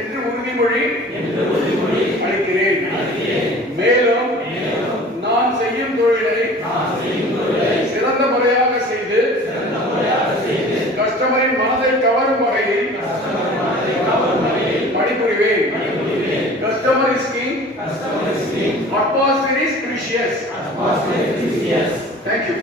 என்று உறுதிமொழி அளிக்கிறேன். மேலும் நான் செய்யும் தொழிலை சிறந்த முறையாக செய்து கஸ்டமரின் மனதை கவரும் வகையில் பணிபுரிவேன். Customer is king. Atmosphere is precious. Thank you.